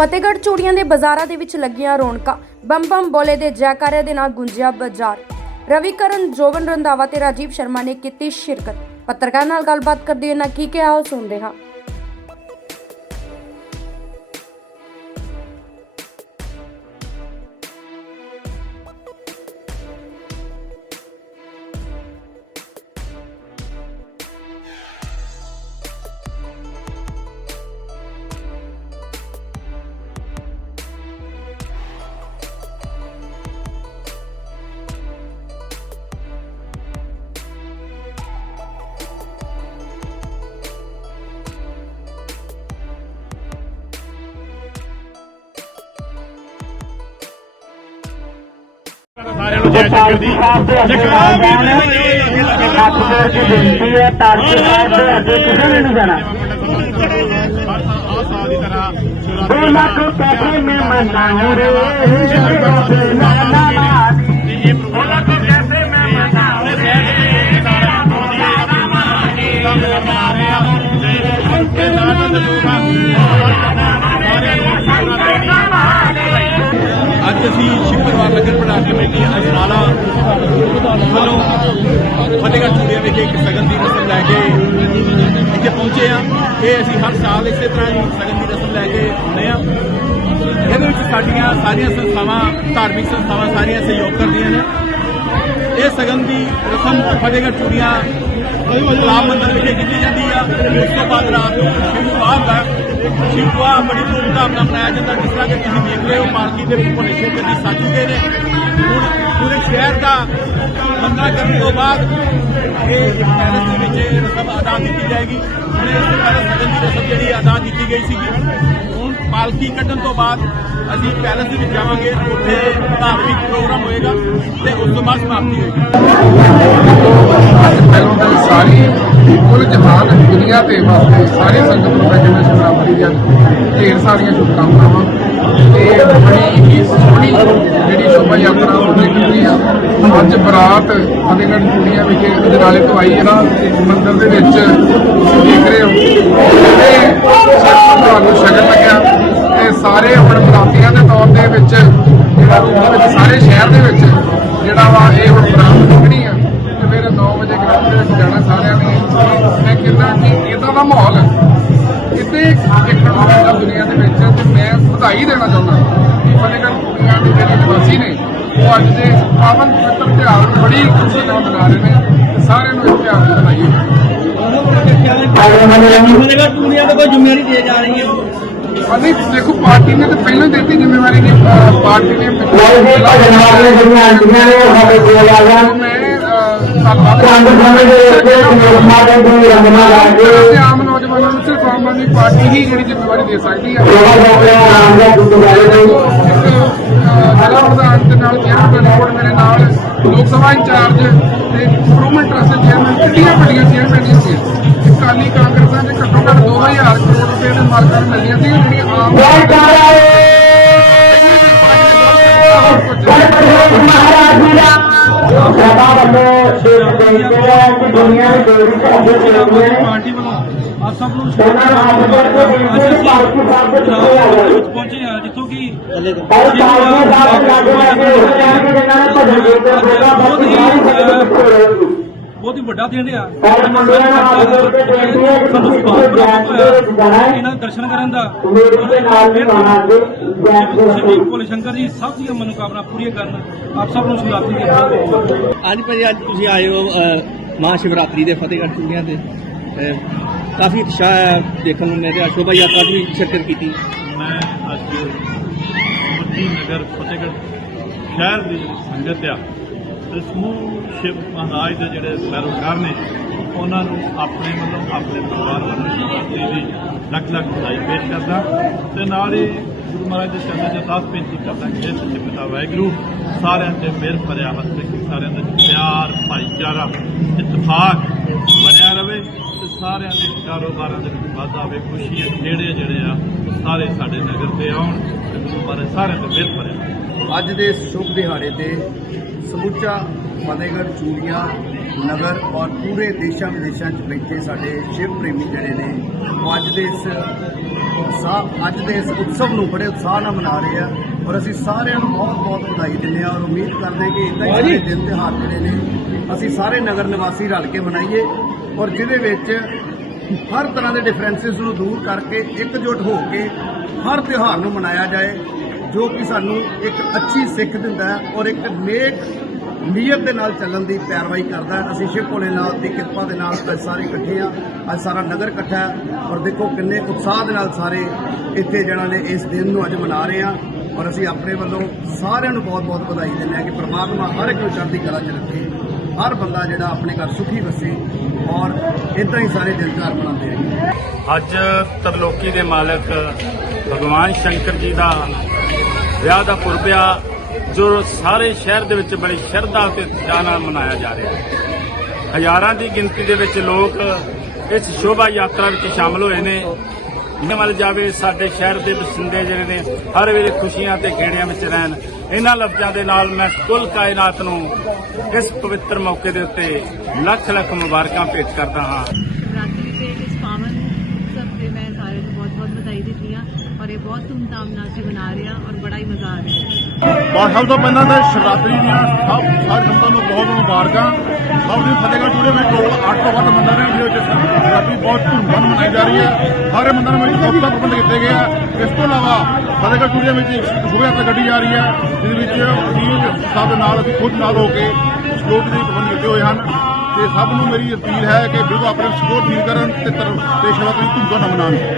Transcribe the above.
ਫਤਿਹਗੜ੍ਹ ਚੂੜੀਆਂ ਦੇ ਬਾਜ਼ਾਰਾਂ ਦੇ ਵਿੱਚ ਲੱਗੀਆਂ ਰੌਣਕਾਂ। ਬੰਮ ਬੰਮ ਬੋਲੇ ਦੇ ਜੈਕਾਰੇ ਦੇ ਨਾਲ ਗੁੰਜਿਆ ਬਾਜ਼ਾਰ। ਰਵੀਕਰਨ, ਜੋਬਨ ਰੰਧਾਵਾ ਤੇ ਰਾਜੀਵ ਸ਼ਰਮਾ ਨੇ ਕੀਤੀ ਸ਼ਿਰਕਤ। ਪੱਤਰਕਾਰ ਨਾਲ ਗੱਲਬਾਤ ਕਰਦੇ ਹੋਏ ਨਾ ਕੀ ਕਿਹਾ ਉਹ ਸੁਣਦੇ ਹਾਂ। ਜੈ ਸ਼ੰਕਰ ਦੀ ਜਗਰਾ ਵੀ ਹੱਥ ਜੋੜ ਕੇ ਬੇਨਤੀ ਹੈ ਤਾਰਕੇ ਸਾਹਿਬ ਦੇ ਅੱਗੇ ਕਿਸੇ ਨੇ ਨਹੀਂ ਜਾਣਾ ਆ ਸਾਲ ਦੀ ਤਰ੍ਹਾਂ दो ਸ਼ਿਵਰਾਤਰੀ लाख पैसे में मनाऊं रे नाना मारी दो लाख पैसे में मनाऊं रे ਅੱਜ ਅਸੀਂ ਸ਼ਿਵਪਰਵਾਰ ਲੰਗਰ ਪ੍ਰਧਾਨ ਕਮੇਟੀ ਅਜਨਾਲਾ ਵੱਲੋਂ ਫਤਿਹਗੜ੍ਹ ਚੂੜੀਆਂ ਵਿਖੇ ਇੱਕ ਸਗਨ ਦੀ ਰਸਮ ਲੈ ਕੇ ਇੱਥੇ ਪਹੁੰਚੇ ਆ ਇਹ ਅਸੀਂ ਹਰ ਸਾਲ ਇਸੇ ਤਰ੍ਹਾਂ ਹੀ ਸਗਨ ਦੀ ਰਸਮ ਲੈ ਕੇ ਆਉਂਦੇ ਆ ਇਹਦੇ ਵਿੱਚ ਸਾਡੀਆਂ ਸਾਰੀਆਂ ਸੰਸਥਾਵਾਂ, ਧਾਰਮਿਕ ਸੰਸਥਾਵਾਂ ਸਾਰੀਆਂ ਸਹਿਯੋਗ ਕਰਦੀਆਂ ਨੇ। ਸਗਨ ਦੀ ਰਸਮ ਫਤਿਹਗੜ੍ਹ ਚੂੜੀਆਂ ਰਾਮ ਮੰਦਿਰ ਵਿਖੇ ਕੀਤੀ ਜਾਂਦੀ ਆ। ਉਸ ਤੋਂ ਬਾਅਦ ਰਾਤ ਨੂੰ ਸ਼ਿਵ ਵਿਵਾਹ ਹੁੰਦਾ ਬੜੀ ਧੂਮਧਾਮ ਨਾਲ ਮਨਾਇਆ ਜਾਂਦਾ, ਜਿਸ ਤਰ੍ਹਾਂ ਕਿ ਤੁਸੀਂ ਦੇਖ ਰਹੇ ਹੋ ਪਾਲਕੀ ਦੇ ਭੋਲੇ ਸ਼ੰਕਰ ਜੀ ਸੱਜ ਗਏ ਨੇ। ਹੁਣ ਪੂਰੇ ਸ਼ਹਿਰ ਦਾ ਮੰਗਣਾ ਕਰਨ ਤੋਂ ਬਾਅਦ ਇਹ ਇੱਕ ਪੈਲਸ ਦੇ ਵਿੱਚ ਰਸਮ ਅਦਾ ਕੀਤੀ ਜਾਏਗੀ। ਹੁਣ ਇਸ ਤੋਂ ਪਹਿਲਾਂ ਸਗਨ ਦੀ ਰਸਮ ਜਿਹੜੀ ਅਦਾ ਕੀਤੀ ਗਈ ਸੀਗੀ। ਪਾਲਕੀ ਕੱਢਣ ਤੋਂ ਬਾਅਦ ਅਸੀਂ ਪੈਲਸ ਦੇ ਵਿੱਚ ਜਾਵਾਂਗੇ, ਉੱਥੇ ਧਾਰਮਿਕ ਪ੍ਰੋਗਰਾਮ ਹੋਏਗਾ ਤੇ ਉਸ ਤੋਂ ਬਾਅਦ ਸਮਾਪਤੀ ਹੋਏਗੀ। ਸਾਰੀ ਕੁੱਲ ਜਹਾਨ ਦੁਨੀਆ ਦੇ ਵਾਸਤੇ ਸਾਰੇ ਸੰਗਤ ਨੂੰ ਜਿਵੇਂ ਸ਼ਿਵਰਾਤਰੀ ਦੀਆਂ ਢੇਰ ਸਾਰੀਆਂ ਸ਼ੁਭਕਾਮਨਾਵਾਂ। ਤੇ ਬੜੀ ਹੀ ਸੋਹਣੀ ਜਿਹੜੀ ਸ਼ੋਭਾ ਯਾਤਰਾ ਉਹ ਨਿਕਲਦੀ ਆ। ਅੱਜ ਬਰਾਤ ਫਤਿਹਗੜ੍ਹ ਚੂੜੀਆਂ ਵਿਖੇ ਅਜਨਾਲੇ ਤੋਂ ਆਈ ਹੈ ਨਾ, ਮੰਦਿਰ ਦੇ ਵਿੱਚ। ਤੁਸੀਂ ਦੇਖ ਰਹੇ ਹੋ ਤੇ ਤੁਹਾਨੂੰ ਸ਼ਗਨ ਲੱਗਿਆ ਤੇ ਸਾਰੇ ਹੁਣ ਬਰਾਤੀਆਂ ਦੇ ਤੌਰ ਦੇ ਵਿੱਚ, ਜਿਹੜਾ ਰੂਪ ਵਿੱਚ, ਸਾਰੇ ਸ਼ਹਿਰ ਦੇ ਵਿੱਚ, ਜਿਹੜਾ ਵਾ ਇਹ ਹੁਣ ਬਰਾਤ ਨਿਕਲਣੀ ਆ, ਤੇ ਫਿਰ 9 ਵਜੇ ਗਰਾਊਂਡ ਦੇ ਵਿੱਚ ਜਾਣਾ ਸਾਰਿਆਂ ਨੇ। ਮੈਂ ਕਹਿੰਦਾ ਕਿ ਇਦਾਂ ਦਾ ਮਾਹੌਲ ਕਿਤੇ ਦੇਖਣ ਨੂੰ ਮਿਲਦਾ ਦੁਨੀਆ ਦੇ ਵਿੱਚ, ਤੇ ਮੈਂ ਵਧਾਈ ਦੇਣਾ ਚਾਹੁੰਦਾ ਕਿ ਫਤਿਹਗੜ੍ਹ ਕੁੜੀਆਂ ਦੇ ਜਿਹੜੇ ਨਿਵਾਸੀ ਨੇ, ਉਹ ਅੱਜ ਦੇ ਪਾਵਨ ਪਵਿੱਤਰ ਤਿਉਹਾਰ ਨੂੰ ਬੜੀ ਖੁਸ਼ੀ ਨਾਲ ਮਨਾ ਰਹੇ ਨੇ ਸਾਰਿਆਂ ਨੂੰ ਇਸ ਤਿਉਹਾਰ ਦੀ ਵਧਾਈ ਹੋਵੇ। ਫਤਿਹਗੜ੍ਹ ਟੂਣੀਆਂ ਤੋਂ ਕੋਈ ਜ਼ਿੰਮੇਵਾਰੀ ਦੇ ਜਾ ਰਹੀ ਹੈ? ਅਨੇ ਦੇਖੋ ਪਾਰਟੀ ਨੇ ਤਾਂ ਪਹਿਲਾਂ ਦਿੱਤੀ ਜ਼ਿੰਮੇਵਾਰੀ ਨੇ ਪਾਰਟੀ ਨੇ ਭਜਨਾਂ ਦੀਆਂ ਜਿਹੜੀਆਂ ਆਂਟੀਆਂ ਨੇ ਉਹ ਸਾਡੇ ਕੋਲ ਆ ਜਾਣ। ਮੈਂ ਪੰਜ ਸਮੇਂ ਦੇ ਵਿੱਚ ਸਮੋਸਾ ਦੇ ਕੋਈ ਰੰਗਨਾ ਲਾ ਕੇ ਤੇ ਆਮ ਨੌਜਵਾਨਾਂ ਨੂੰ ਸਿਰਫ ਆਮ ਆਦਮੀ ਪਾਰਟੀ ਹੀ ਜਿਹੜੀ ਜ਼ਿੰਮੇਵਾਰੀ ਦੇ ਸਕਦੀ ਹੈ। ਲੋਹਾ ਲੋਕੇ ਆਰਾਮ ਦਾ ਗੁਰਦੁਆਰੇ ਦੇ ਜ਼ਿਲ੍ਹਾ ਪ੍ਰਧਾਨ ਦੇ ਨਾਲ ਚੇਅਰਮੈਨ ਬੋਰਡ ਮੇਰੇ ਨਾਲ ਲੋਕ ਸਭਾ ਇੰਚਾਰਜ ਤੇ ਇੰਪਰੂਵਮੈਂਟ ਟਰਸਟ ਦੇ ਚੇਅਰਮੈਨ ਕਿੰਨੀਆਂ ਵੱਡੀਆਂ ਚੇਅਰਮੈਨ ਸੀ ਅਕਾਲੀ ਕਾਂਗਰਸਾਂ ਦੇ ਘੱਟੋ ਘੱਟ 2000 ਕਰੋੜ ਰੁਪਏ ਦੇ ਮਾਲਕਾਂ ਨੂੰ ਮਿਲੀਆਂ ਸੀ ਜਿਹੜੀਆਂ ਆਮ ਗਣਪਤੀ ਮਹਾਰਾਜ ਜੀ ਦਾ ਸਭਾ ਵੱਲੋਂ ਸ਼ੇਰ ਬੇਨਤੀ ਹੈ ਕਿ ਦੁਨੀਆ ਦੇ ਦੇਵੀ ਧਰਮ ਦੇ ਲੋਕਾਂ ਨੇ ਪਾਰਟੀ ਵੱਲੋਂ ਆਪ ਸਭ ਨੂੰ ਉਹਨਾਂ ਨੂੰ ਹੱਥ ਜੋੜ ਕੇ ਬੇਨਤੀ ਹੈ ਪਾਲਕੀ ਸਾਹਿਬ ਦੇ ਚੁੱਕੇ ਆ। ਜਾਓ ਪਹੁੰਚੇ ਆ ਜਿੱਥੋਂ ਕਿ ਬਹੁਤ ਹੀ ਵੱਡਾ ਦਿਨ ਆ ਸਾਨੂੰ ਸੁਭਾਅ ਪ੍ਰਾਪਤ ਦੇ ਹੋਇਆ ਇਹਨਾਂ ਦੇ ਦਰਸ਼ਨ ਕਰਨ ਦਾ। ਦੇ ਦੇ ਭੋਲੇ ਸ਼ੰਕਰ ਜੀ ਸਭ ਦੀਆਂ ਮਨੋਕਾਮਨਾ ਪੂਰੀਆਂ ਕਰਨ। ਆਪ ਸਭ ਨੂੰ ਸ਼ਿਵਰਾਤਰੀ ਵਧਾਈਆਂ ਅੱਜ ਭਾਜੀ ਅੱਜ ਤੁਸੀਂ ਆਏ ਹੋ ਮਹਾ ਸ਼ਿਵਰਾਤਰੀ ਦੇ ਫਤਿਹਗੜ੍ਹ ਚੂੜੀਆਂ ਤੇ। ਕਾਫੀ ਉਤਸ਼ਾਹ ਹੈ ਦੇਖਣ ਨੂੰ ਮਿਲ ਰਿਹਾ ਸ਼ੋਭਾ ਯਾਤਰਾ ਵੀ ਸ਼ਿਰਕਤ ਕੀਤੀ। ਮੈਂ ਅੱਜ ਮੱਦੀ ਨਗਰ ਫਤਿਹਗੜ੍ਹ ਸ਼ਹਿਰ ਦੀ ਸੰਗਤ ਆ, ਤੇ ਸਮੂਹ ਸ਼ਿਵ ਮਹਾਰਾਜ ਦੇ ਜਿਹੜੇ ਪੈਰੋਕਾਰ ਨੇ, ਉਹਨਾਂ ਨੂੰ ਆਪਣੇ ਵੱਲੋਂ, ਆਪਣੇ ਪਰਿਵਾਰ ਵੱਲੋਂ ਸ਼ਿਵਰਾਤਰੀ ਦੀ ਲੱਖ ਲੱਖ ਵਧਾਈ ਪੇਸ਼ ਕਰਦਾ। ਤੇ ਨਾਲ ਹੀ ਗੁਰੂ ਮਹਾਰਾਜ ਦੇ ਚਰਨਾਂ 'ਚ ਅਰਦਾਸ ਬੇਨਤੀ ਕਰਦਾ ਕਿ ਇਹ ਸੱਚੇ ਪਿਤਾ ਵਾਹਿਗੁਰੂ ਸਾਰਿਆਂ ਤੇ ਮਿਹਰ ਭਰਿਆ ਹੱਥ ਸਾਰਿਆਂ ਦਾ ਪਿਆਰ, ਭਾਈਚਾਰਾ ਇਤਫਾਕ ਬਣਿਆ ਰਵੇ ਤੇ ਸਾਰਿਆਂ ਦੇ ਕਾਰੋਬਾਰਾਂ ਦੇ ਵਿੱਚ ਵਾਧਾ ਆਵੇ ਖੁਸ਼ੀਆਂ ਜਿਹੜੇ ਜਿਹੜੇ ਆ, ਸਾਰੇ ਸਾਡੇ ਨਗਰ ਤੇ ਆਉਣ ਤੇ ਗੁਰੂ ਮਹਾਰਾਜ ਸਾਰਿਆਂ ਤੇ ਮਿਹਰ ਭਰਿਆ ਅੱਜ ਦੇ ਸ਼ੁਭ ਦਿਹਾੜੇ ਤੇ ਸਮੁੱਚਾ ਫਤਿਹਗੜ੍ਹ, ਚੂੜੀਆਂ ਨਗਰ ਔਰ ਪੂਰੇ ਦੇਸ਼ਾਂ ਵਿਦੇਸ਼ਾਂ 'ਚ ਬੈਠੇ ਸਾਡੇ ਸ਼ਿਵ ਪ੍ਰੇਮੀ ਜਿਹੜੇ ਨੇ, ਉਹ ਅੱਜ ਦੇ ਇਸ ਉਤਸ਼ਾਹ, ਅੱਜ ਦੇ ਇਸ ਉਤਸਵ ਨੂੰ ਬੜੇ ਉਤਸ਼ਾਹ ਨਾਲ ਮਨਾ ਰਹੇ ਆ ਔਰ ਅਸੀਂ ਸਾਰਿਆਂ ਨੂੰ ਬਹੁਤ ਬਹੁਤ ਵਧਾਈ ਦਿੰਦੇ ਹਾਂ ਔਰ ਉਮੀਦ ਕਰਦੇ ਹਾਂ ਕਿ ਇਦਾਂ ਹੀ ਸਾਰੇ ਦਿਨ ਤਿਉਹਾਰ ਜਿਹੜੇ ਨੇ, ਅਸੀਂ ਸਾਰੇ ਨਗਰ ਨਿਵਾਸੀ ਰਲ ਕੇ ਮਨਾਈਏ ਔਰ ਜਿਹਦੇ ਵਿੱਚ ਹਰ ਤਰ੍ਹਾਂ ਦੇ ਡਿਫਰੈਂਸਿਸ ਨੂੰ ਦੂਰ ਕਰਕੇ ਇਕਜੁੱਟ ਹੋ ਕੇ ਹਰ ਤਿਉਹਾਰ ਨੂੰ ਮਨਾਇਆ ਜਾਏ। ਜੋ ਕਿ ਸਾਨੂੰ ਇੱਕ ਅੱਛੀ ਸਿੱਖ ਦਿੰਦਾ ਹੈ ਔਰ ਇੱਕ ਨੇਕ ਨੀਅਤ ਦੇ ਨਾਲ ਚੱਲਣ ਦੀ ਪੈਰਵਾਈ ਕਰਦਾ ਅਸੀਂ ਸ਼ਿਵ ਭੋਲੇ ਭੋਲੇਨਾਥ ਦੀ ਕਿਰਪਾ ਦੇ ਨਾਲ ਅੱਜ ਸਾਰੇ ਇਕੱਠੇ ਆ ਅੱਜ ਸਾਰਾ ਨਗਰ ਇਕੱਠਾ ਹੈ ਔਰ ਦੇਖੋ ਕਿੰਨੇ ਉਤਸ਼ਾਹ ਦੇ ਨਾਲ ਸਾਰੇ ਇੱਥੇ ਜਿਹੜਾ ਨੇ ਇਸ ਦਿਨ ਨੂੰ ਅੱਜ ਮਨਾ ਰਹੇ ਆ ਔਰ ਅਸੀਂ ਆਪਣੇ ਵੱਲੋਂ ਸਾਰਿਆਂ ਨੂੰ ਬਹੁਤ-ਬਹੁਤ ਵਧਾਈ ਦਿੰਦੇ ਹਾਂ ਕਿ ਪ੍ਰਮਾਤਮਾ ਹਰ ਇੱਕ ਨੂੰ ਚੜ੍ਹਦੀ ਕਲਾ 'ਚ ਰੱਖੇ, ਹਰ ਬੰਦਾ ਜਿਹੜਾ ਆਪਣੇ ਘਰ ਸੁਖੀ ਵਸੇ ਔਰ ਇਦਾਂ ਹੀ ਸਾਰੇ ਦਿਲਚਾਰ ਤਿਉਹਾਰ ਮਨਾਉਂਦੇ ਰਹੀਏ। ਅੱਜ ਤਰਲੋਕੀ ਦੇ ਮਾਲਕ ਭਗਵਾਨ ਸ਼ੰਕਰ ਜੀ ਦਾ ਵਿਆਹ ਦਾ ਪੁਰਬ ਆ, ਜੋ ਸਾਰੇ ਸ਼ਹਿਰ ਦੇ ਵਿੱਚ ਬੜੀ ਸ਼ਰਧਾ ਤੇ ਉਤਸ਼ਾਹ ਨਾਲ ਮਨਾਇਆ ਜਾ ਰਿਹਾ ਹੈ। ਹਜ਼ਾਰਾਂ ਦੀ ਗਿਣਤੀ ਦੇ ਵਿੱਚ ਲੋਕ ਇਸ ਸ਼ੋਭਾ ਯਾਤਰਾ ਵਿੱਚ ਸ਼ਾਮਲ ਹੋਏ ਨੇ। ਇਹਨਾਂ ਵੱਲ ਜਾਵੇ, ਸਾਡੇ ਸ਼ਹਿਰ ਦੇ ਵਸਿੰਦੇ ਜਿਹੜੇ ਨੇ, ਹਰ ਵੇਲੇ ਖੁਸ਼ੀਆਂ ਤੇ ਖੇੜਿਆਂ ਵਿੱਚ ਰਹਿਣ। ਇਹਨਾਂ ਲਫ਼ਜ਼ਾਂ ਦੇ ਨਾਲ ਮੈਂ ਕੁੱਲ ਕਾਇਨਾਤ ਨੂੰ ਇਸ ਪਵਿੱਤਰ ਮੌਕੇ ਦੇ ਉੱਤੇ ਲੱਖ ਲੱਖ ਮੁਬਾਰਕਾਂ ਭੇਟ ਕਰਦਾ ਹਾਂ ਸ਼ਿਵਰਾਤਰੀ ਤੇ ਇਸ ਪਾਵਨ ਉਤਸਵ ਤੇ ਮੈਂ ਸਾਰਿਆਂ ਨੂੰ ਬਹੁਤ ਬਹੁਤ ਵਧਾਈ ਦਿੰਦੀ ਹਾਂ ਔਰ ਇਹ ਬਹੁਤ ਧੂਮਧਾਮ ਨਾਲ ਅਸੀਂ ਮਨਾ ਰਹੇ ਹਾਂ ਔਰ ਬੜਾ ਹੀ ਮਜ਼ਾ ਆ ਰਿਹਾ ਹੈ। ਬਹੁਤ ਸਭ ਤੋਂ ਪਹਿਲਾਂ ਤਾਂ ਸ਼ਿਵਰਾਤਰੀ ਦੀਆਂ ਸਭ ਸਾਰੇ ਸੰਤਾਂ ਨੂੰ ਬਹੁਤ ਮੁਬਾਰਕਾਂ। ਸਭ ਦੀ ਫਤਿਹਗੜ੍ਹ ਚੂੜੇ ਵਿੱਚ ਟੋਟਲ 8 ਤੋਂ ਵੱਧ ਮੰਦਰ ਨੇ ਜਿਹਦੇ ਵਿੱਚ ਸ਼ਿਵਰਾਤਰੀ ਬਹੁਤ ਧੂਮਧਾਮ ਮਨਾਈ ਜਾ ਰਹੀ ਹੈ। ਸਾਰੇ ਮੰਦਰ ਵਿੱਚ ਬਹੁਤ ਪ੍ਰਬੰਧ ਕੀਤੇ ਗਏ ਆ। ਇਸ ਤੋਂ ਇਲਾਵਾ ਫਤਿਹਗੜ੍ਹ ਚੂੜੇ ਵਿੱਚ ਸ਼ੋਭਾ ਯਾਤਰਾ ਕੱਢੀ ਜਾ ਰਹੀ ਹੈ, ਜਿਹਦੇ ਵਿੱਚ ਅਸੀਂ ਸਭ ਨਾਲ ਅਸੀਂ ਖੁਦ ਨਾਲ ਹੋ ਕੇ ਸਪੋਰਟ ਦੇ ਪ੍ਰਬੰਧ ਕੀਤੇ ਹੋਏ ਹਨ। ਤੇ ਸਭ ਨੂੰ ਮੇਰੀ ਅਪੀਲ ਹੈ ਕਿ ਬਿਲਕੁਲ ਆਪਣਾ ਸਪੋਰਟ ਨਹੀਂ ਕਰਨ ਤੇ ਤਰ- ਤੇ ਸ਼ਿਵਰਾਤਰੀ ਧੂਮਧਾਮ ਨਾਲ ਮਨਾਉਣ।